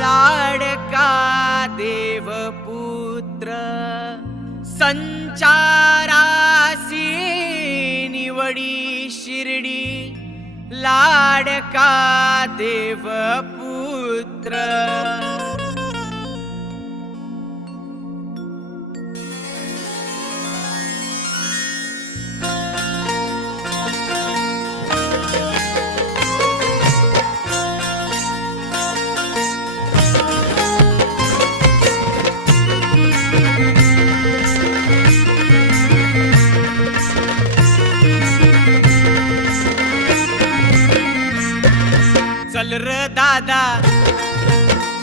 लाडका देवपुत्र संचारासी निवडी शिर्डी लाडका देवपुत्र चल र दादा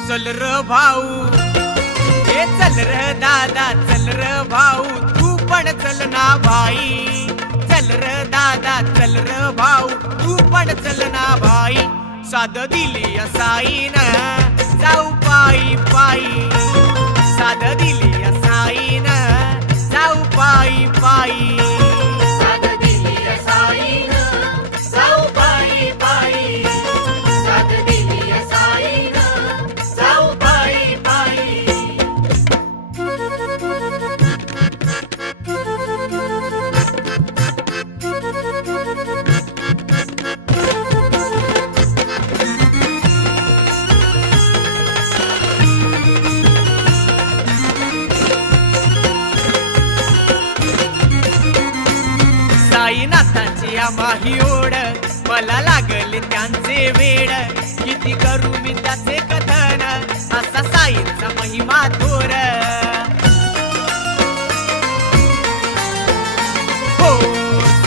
चल र भाऊ हे चल र दादा चल र भाऊ तू पण चल ना भाई चल र दादा चल र भाऊ तू पण चल ना भाई साध दिली साईन जाऊ पायी पायी साध दिली साईन जाऊ पायी पायी साईनाथांची आम्हाही ओढ मला लागले त्यांचे वेड किती करू मी त्याचे कथन असा साईंचा महिमा थोर हो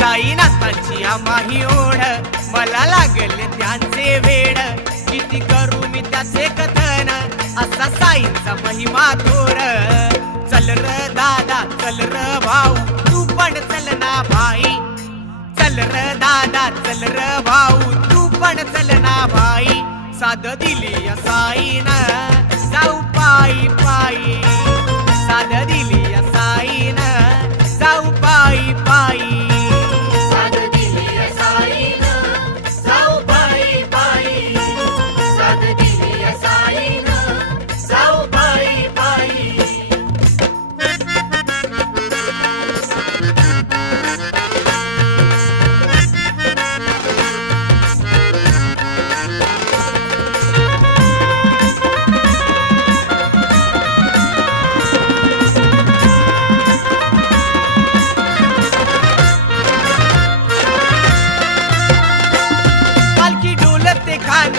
साईनाथांची आम्हाही ओढ मला लागले त्यांचे वेड किती करू मी त्याचे कथन असा साईंचा महिमा थोर चल र दादा चल र भाऊ तू पण चल ना भाई चल र दादा चल र भाऊ तू पण चल ना भाई साध दिली साईन जाऊ पायी पायी साध दिली साईन जाऊ पायी पायी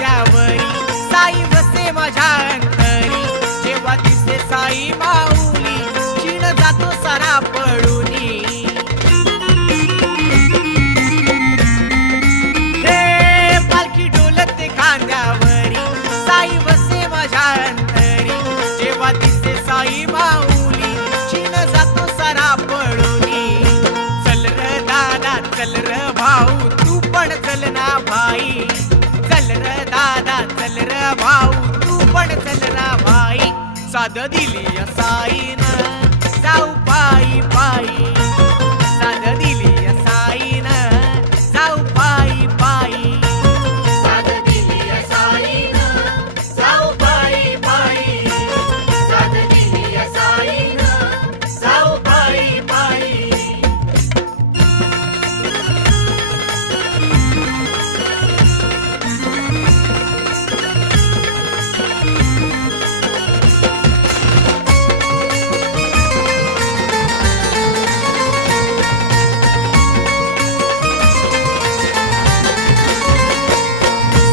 साई वसे माझ्या अंतरी जेव्हा दिसे साई माऊली क्षीण जातो सारा पडूनी हे पालखी डोलते खांद्यावरी साई वसे माझ्या अंतरी जेव्हा दिसे साई माऊली क्षीण जातो सारा पडूनी चल र दादा चल र भाऊ तू पण चल ना भाई चल र दादा चल र भाऊ तू पण चल ना भाई साध दिली साईन जाऊ पायी पायी साध दिली साईन जाऊ पायी पायी साध दिली साईन जाऊ पायी पायी साध दिली साईन जाऊ पायी पायी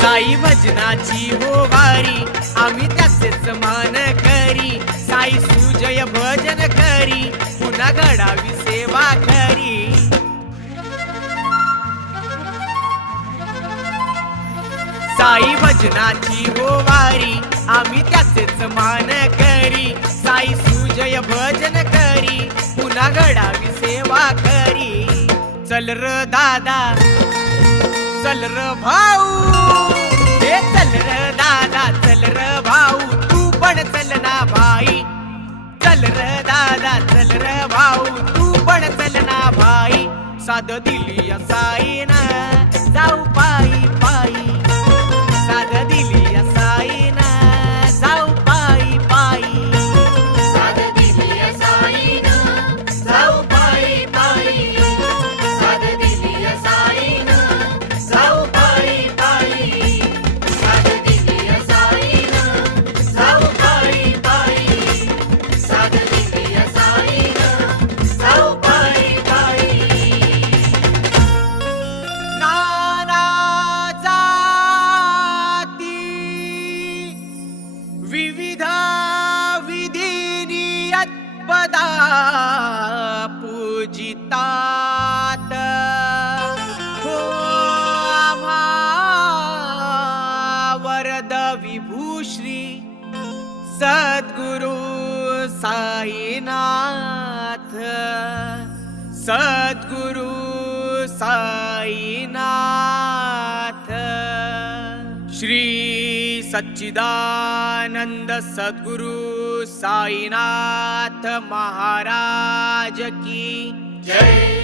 साई भजनाची हो वारी आम्ही त्याचेच मान करी साई सुजय भजन करी पुन्हा घडावी सेवा करी साई भजनाची हो वारी आम्ही त्याचेच मान करी साई सुजय भजन करी पुन्हा घडावी सेवा करी चल र दादा चल र भाऊ हे चल र दादा चल र भाऊ तू पण चल ना भाई चल र दादा चल र भाऊ तू पण चल ना भाई साध दिली साईन जाऊ पायी पायी साध दिली साईन जाऊ जितात हो आम्हा वरद विभूश्री सद्गुरु साईनाथ सद्गुरु साईनाथ श्री सच्चिदानंद सद्गुरु साईनाथ महाराज की जय।